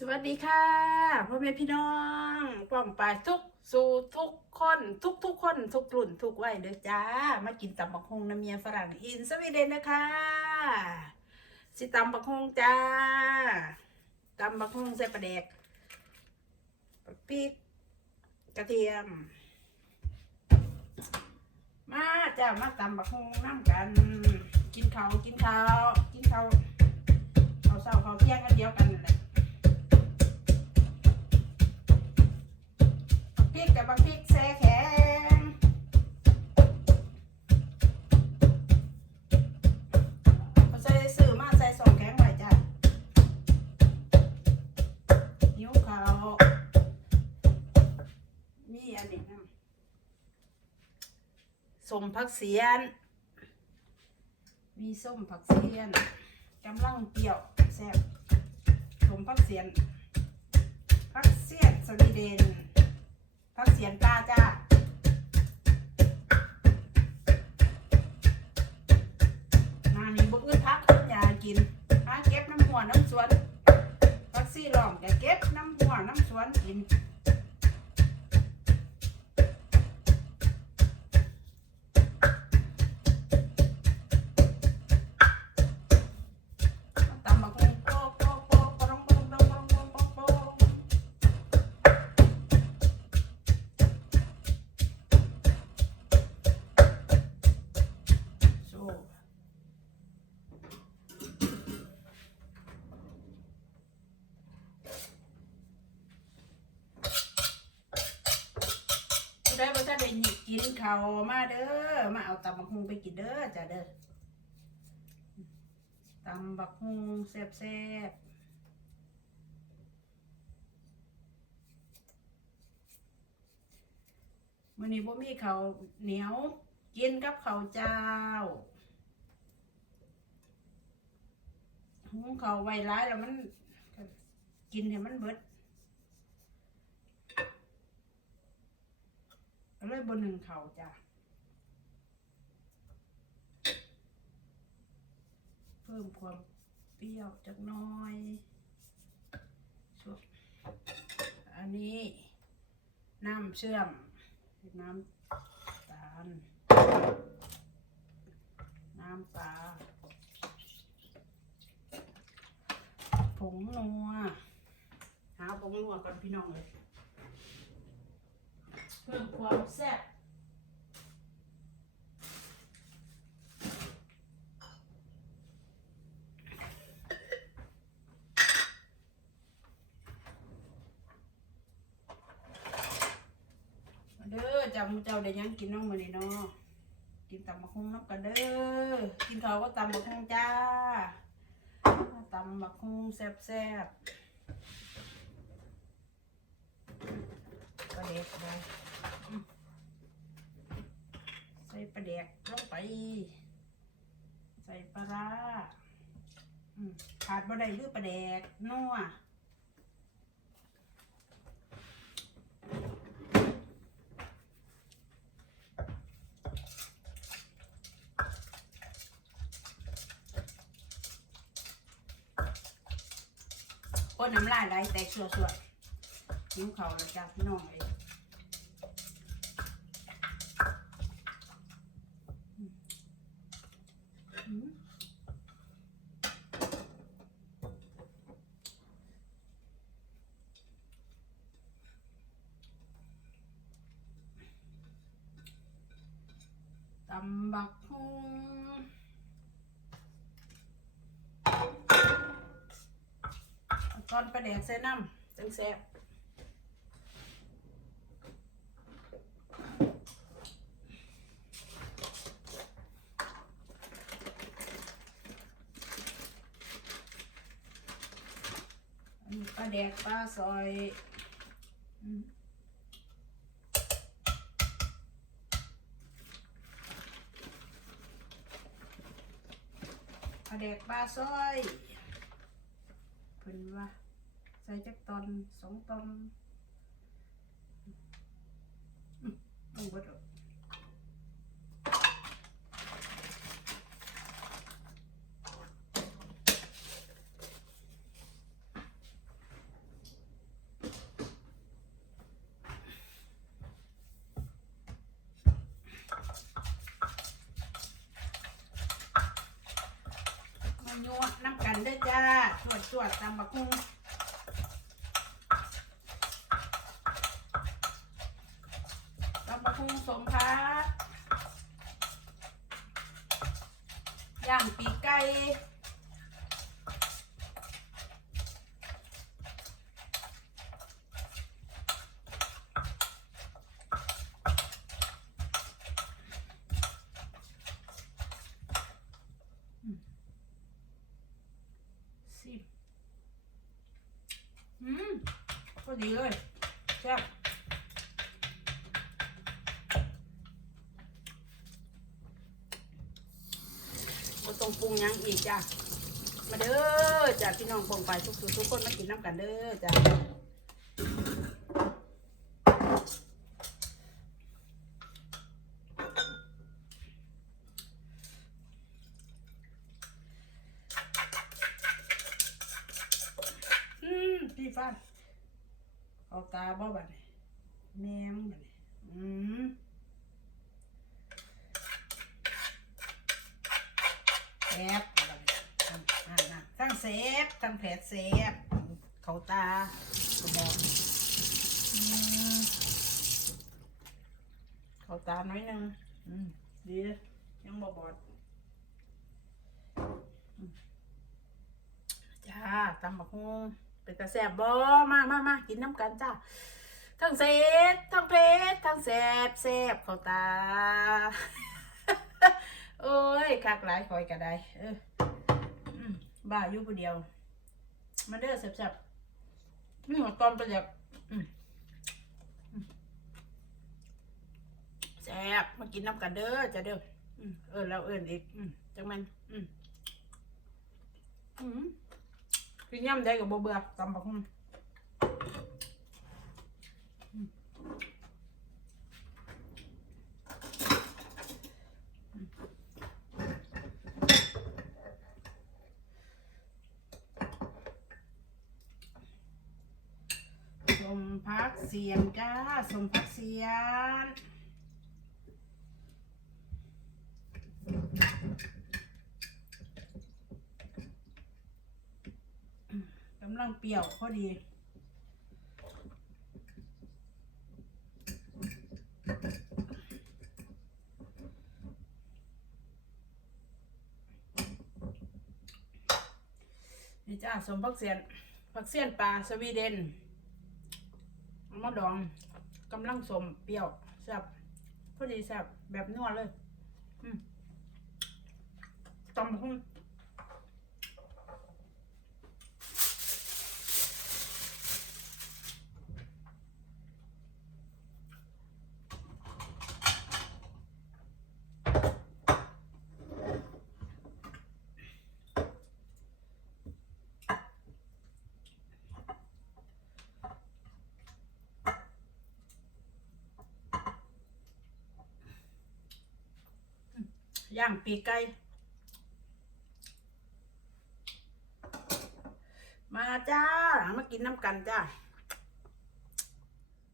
สวัสดีค่ะพ่อแม่พี่น้องป้องปายทุกสู่ทุกคนทุกทุกคนทุกรุ่นทุกวัยเด้อจ้า มากินตำบักฮงน้ำเมียฝรั่งอินสวีเดนนะคะสิตำบักฮงจ้าตำบักฮงใส่ปลาแดกพริกกระเทียม มาจ้ามาตำบักฮงน้ำกัน กินข้าวกินข้าวกินข้าวข้าวเช้าข้าวเที่ยงกันเดียวกันนั่นแหละ พริกกับบางพริกแซ่แข็งเขาใส่ซื้อมาใส่สองแข็งไว้จ้ะนิ้วเขาวมีอันนี้นะส้มผักเสียน มีส้มผักเสียนกำลังเปรี้ยวแซ่บส้มผักเสียนผักเสียนสวีเดน พักเสียงตาจ้ามานี่บุกอึดพักอึดยากินหาเก็บน้ำหัวน้ำสวนพักซี่หลอมก็เก็บน้ำหัวน้ำสวนกิน ได้หยิบกินเขามาเด้อ มาเอาตำบักฮุงไปกินเด้อจ้ะเด้อตำบักฮุงแซ่บๆมื้อนี้บ่มีเขาเหนียวกินกับเขาเจ้าหุงข้าไว้ร้ายแล้วมันก็กินให้มันเบิด เลยบนหนึ่งเขาจ้ะเพิ่มความเปรี้ยวจักน้อยส่วนอันนี้น้ำเชื่อมน้ำตาล น้ำปลาผงนัวหาผงนัวก่อนพี่น้องเลย เพิ่มความแซ่บเด้อจ้ามูเจ้าได้ยังกินน้องมือนี่เนาะกินตำบักฮุงน้ำกันเด้อกินข้าวก็ตำบักฮุงจ้าตำบักฮุงแซ่บ แซ่บปลาเด็กเลยอืมใส่ปลาเด็กลงไป ใส่ปลาร้าขาดบ่ได้หรือปลาแดกนัวก้นน้ำลายไหลแตกสวดๆ นิ้วเขาแล้วจ้าพี่น้องเองตำบักฮุงเอาก้อนปลาแดกใส่น้ำจังแซ่บอันนี้ปลาแดกปลาซอยอืมปลาแดกปลาซอยเพิ่นว่าใส่จักตอนสองตอนต้องบดเอา มาโยนน้ำกันด้วยจ้าสวดสวดตำบักหุ่งตำบักหุ่งสมพักย่างปีกไก่ สิบอืม พอดีเลยแซ่บบ่ต้องปรุงยังอีกจ้ะ มาเด้อจ้ะพี่น้องปองไปทุกๆทุกคนมากินน้ำกันเด้อจ้ะ อืมพี่ฟ้าเอาตาบ่บัดนี้แม่มบัดนี้อืมแซ่บบัดนี้ทั้งอ่านะทั้งแซ่บทั้งแผดแซ่บเขาตาก็บอกอืม เขาตาน้อยหนึงดียังบ่บอดจ้าตำบักฮงเป็นตาแสบบ่มามามากินน้ำกันจ้าทั้งเซดทั้งเพชรทั้งแสบแสบเข้าตา โอ้ยคักหลายคอยก็ได้เออบ้าอยู่ผู้เดียว มาเด้อแสบๆมีหัวตอนประหยัดอืม แสบมากินน้ำกันเด้อจ้าเด้ออืมเออเราเอินอีกจังมันอืมอืมคือย่ำได้กับบ่เบื่อตำบักหุ่งสมพักเสียนจ้าสมพักเสียน กำลังเปรี้ยวพอดีนี่จ้าสมพักเสียนพักเสียนปลาสวีเดนเอามาดองกำลังสมเปรี้ยวแซ่บพอดีแซ่บแบบนัวเลย อืม ตำบักหุ่ง ย่างปีกไก่ มา จ้า มากินน้ำกันจ้า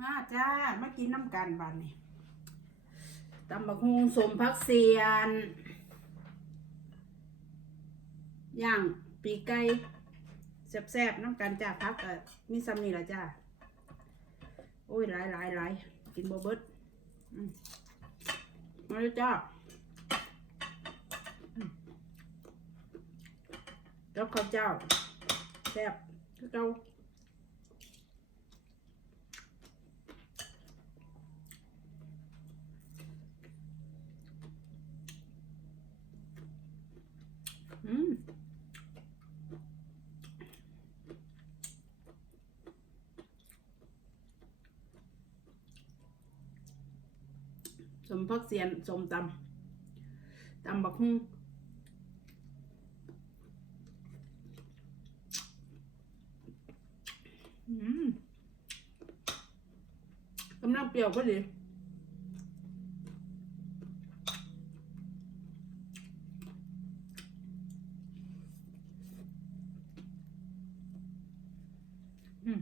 มาจ้า มากินน้ำกันบ้านนี้ตำบักฮงสมพักเสียน ย่างปีกไก่แซ่บๆน้ำกันจ้าพักเออมีซัมนี่ละจ้า โอ้ยหลายหลายหลายกินโบเบิดอืมาเลยจ้ากับข้าวเจ้าแซ่บ คือเกาอืมสมพักเสียนสมตำตำบักหุ่ง อืม กำลังเปรี้ยวพอดีอืม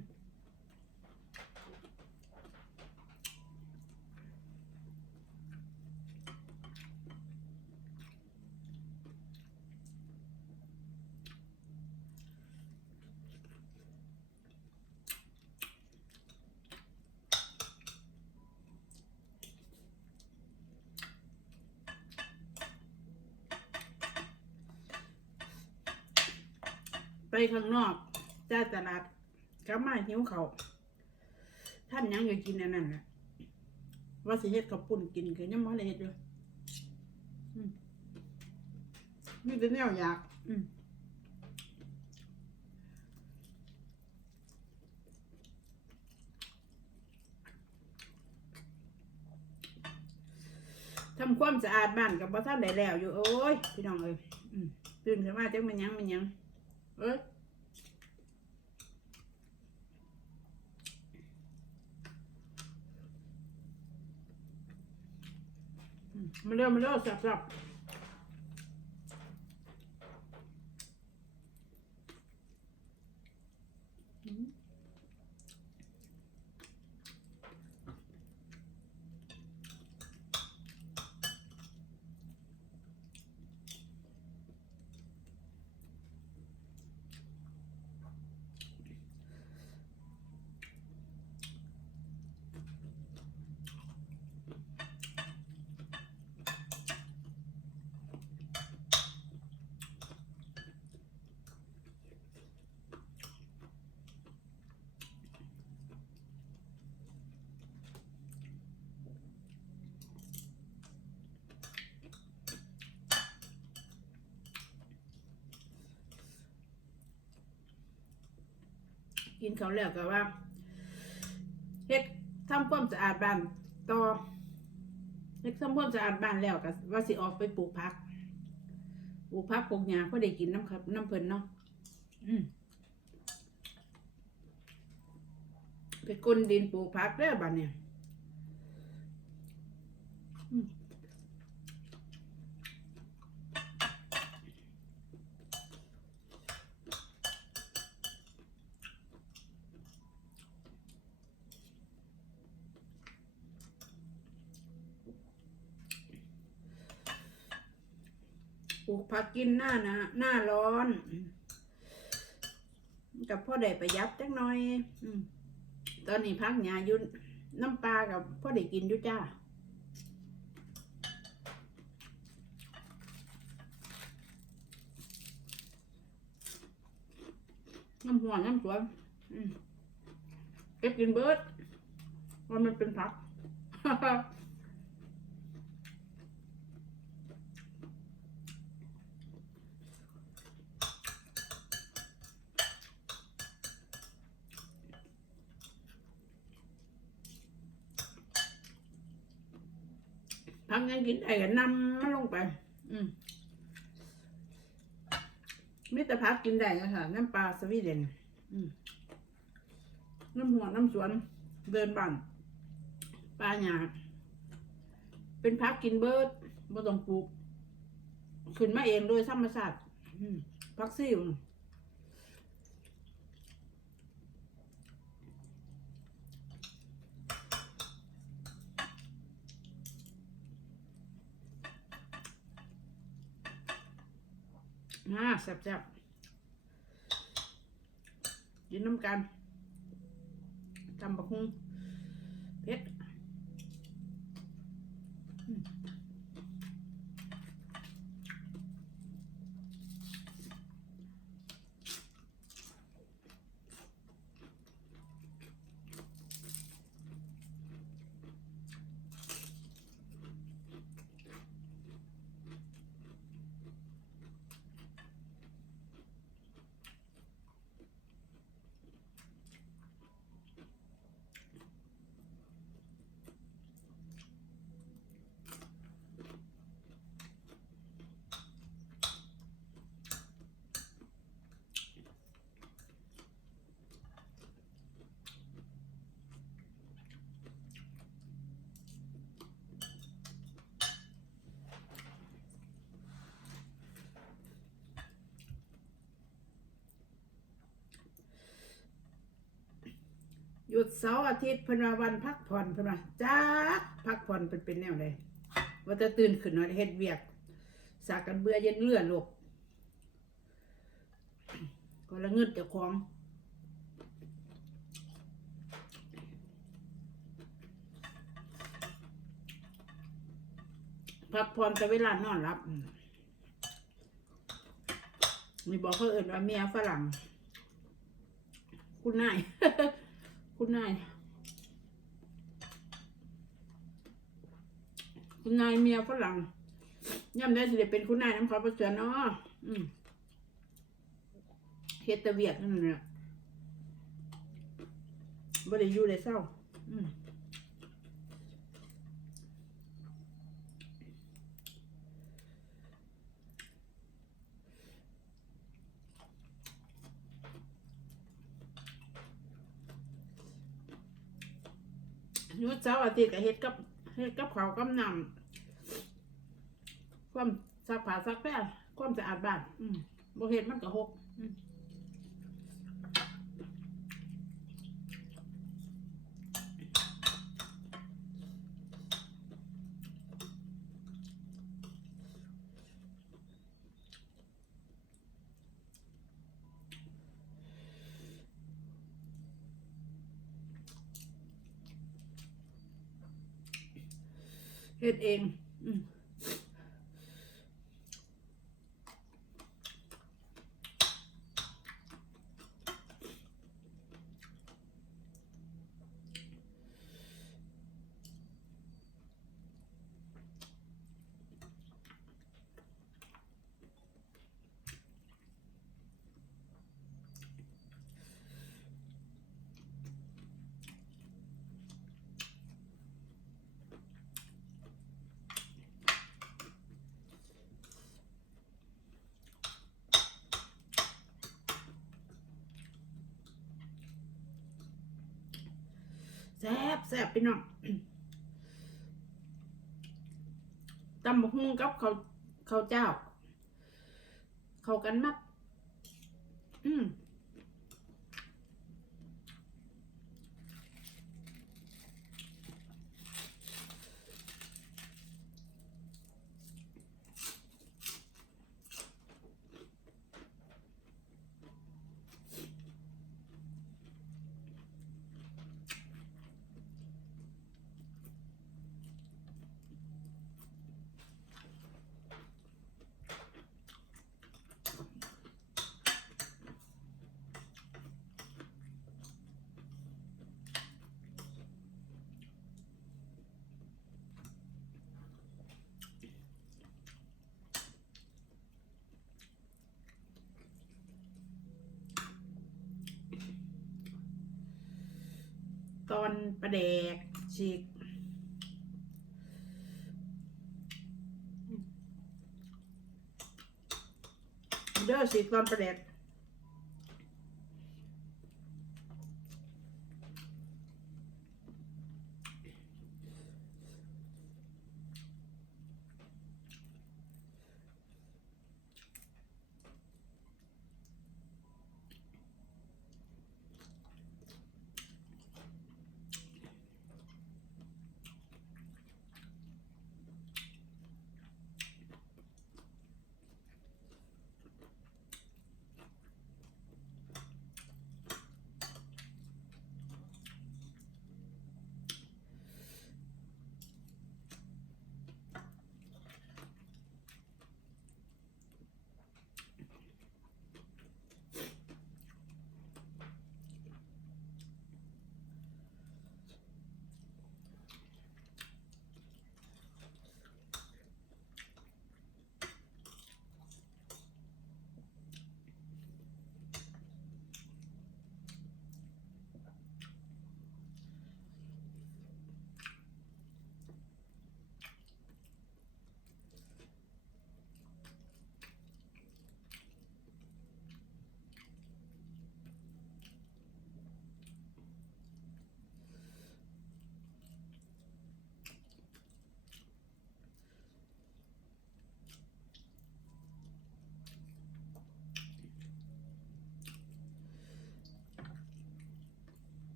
ไปข้างนอกจ้าตลาดกลับมาหิวเขาท่านยังอยากกินอันนั้นแหละว่าสิเฮ็ดข้าวปุ้นกินคือยังไม่ได้เฮ็ดอยู่มีแต่แนวอยากทำความสะอาดบ้านกับบ่ท่านได้แล้วอยู่ โอ้ย พี่น้องเอ้ยอืมตื่นขึ้นมาจังมันยังมันยัง เอ้ยอืมาเร็วมาเร็วสับสับอืม กินเขาแล้วก็ว่าเฮ็ดทำความสะอาดบ้านต่อเฮ็ดทำความสะอาดบ้านแล้วก็ว่าสิออกไปปลูกผักปลูกผักปลูกหญ้าเพื่อได้กินน้ำครับน้ำเพลินเนาะอืมไปกลนดินปลูกผักเด้อบ้านเนี่ยอื ลูกผักกินหน้านะหน้าร้อน กับพ่อได้ประหยัดจักหน่อยอตอนนี้พักหญ้ายุ่นน้ำปลากับพ่อได้กินอยู่จ้าน้ำหัวน้ำสวนเก็บกินเบิร์ดว่ามันเป็นผัก พักยังกินได้ก็นำมันลงไป อืมมิตรพักกินได้นะคะน้ำปลาสวีเดนอืมน้ำหัวน้ำสวน เดินบ้านปลาหยาเป็นพักกินเบิร์ดบ่ต้องปลูก ขึ้นมาเองโดยธรรมชาติพักซิ่ว มาแซ่บๆกินน้ำกันตำบักหุ่งเผ็ด หยุดเสาร์อาทิตย์พนว่าวันพักผ่อนพนว่าจ้าพักผ่อนเป็นเป็นแนวใดว่าจะตื่นขึ้นมาเฮ็ดเวียก สากันเบื่อเย็นเลื่อนลบก็ละเงิดเจ้าของพักผ่อนแต่เวลานอนรับมมีบอกเขาเอิญว่าเมียฝรั่ง คุณนาย คุณนาย คุณนายเมียฝรั่งย่ำได้สิเด้เป็นคุณนายน้ำขาประเสริฐเนาะเฮตเวียดนั่นแหละบ่ได้อยู่ได้เศร้า อืมอ ยุดเสาร์อาทิตย์ก็เฮ็ดกับเฮ็ดกับข้าวกับน้ำความซักผ้าซักแป้งความสะอาดบ้านอืมบ่เฮ็ดมันก็หกอืม เฮ็ดเอง อืมแซ่บแซ่บพี่น้องตำบักฮุ่งกับเขาเขาเจ้า เขากันมากอืม อนประแดกฉีกเด้อฉีกตอนประแดก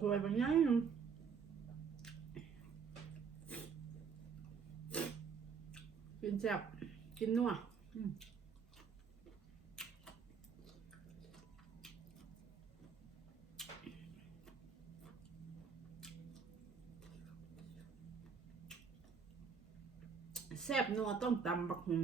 ถ้วยบางอย่างกินแซ่บกินนัวแซ่บนัวต้องตำบักหุ่ง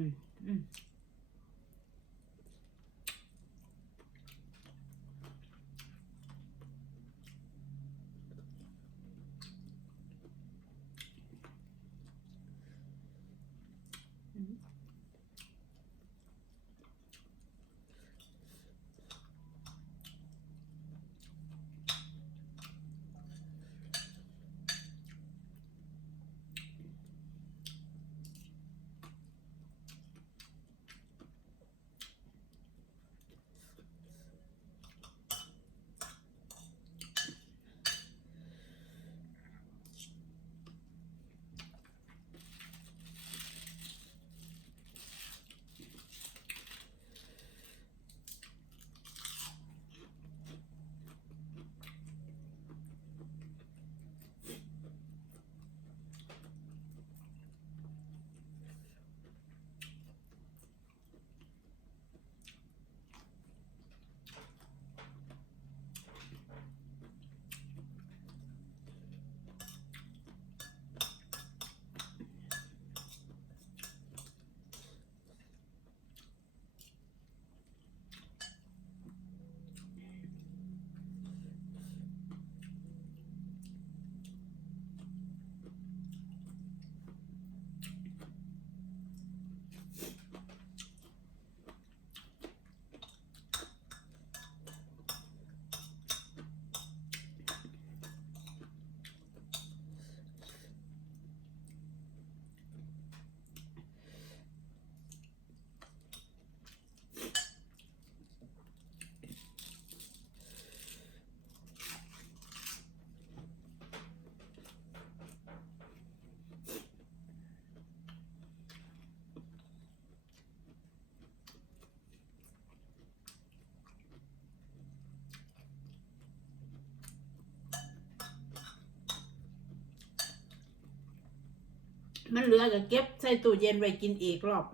มันเหลือก็เก็บใส่ตู้เย็นไว้กินอีกรอบ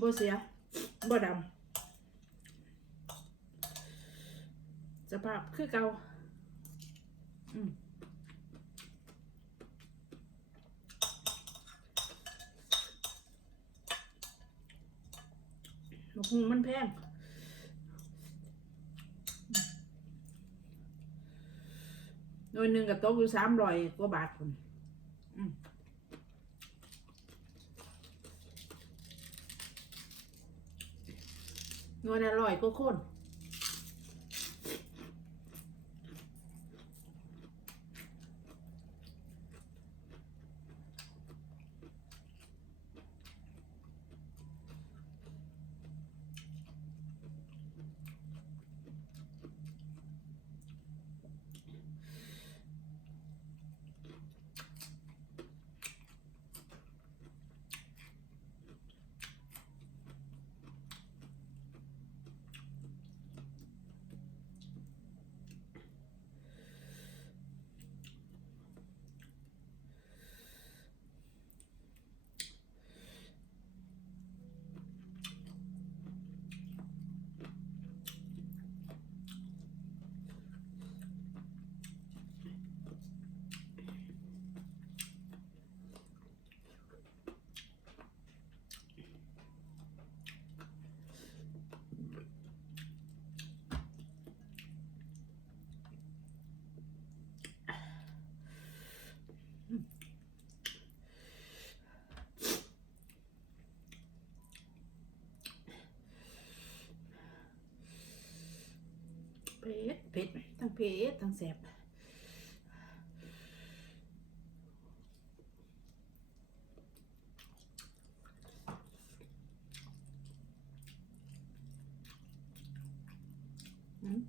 บ่เสียบ่ดำสภาพคือเก่าอืมมะฮุงมันแพงหน่วยหนึ่งกับโต๊ะอยู่สามร้อยกว่าบาทคน น่วยละร้อยก็คน เพชรเพชรทั้งเพชรทั้งแสบอืม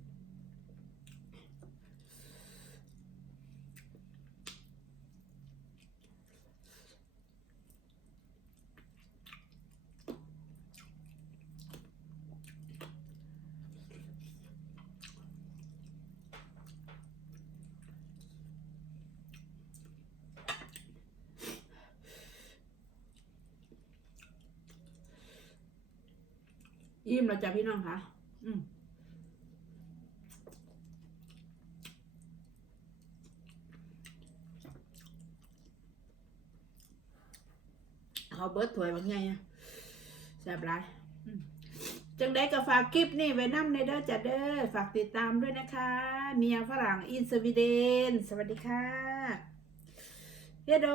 อิ่มแล้วจ้ะพี่น้องคะอืมเขาเบิร์ดถวยบางไงแซ่บไรจังได้ก็ฝากคลิปนี่ไว้นำในเด้อจ้ะเด้อฝากติดตามด้วยนะคะ เมียฝรั่งอินสวีเดน สวัสดีค่ะเฮโด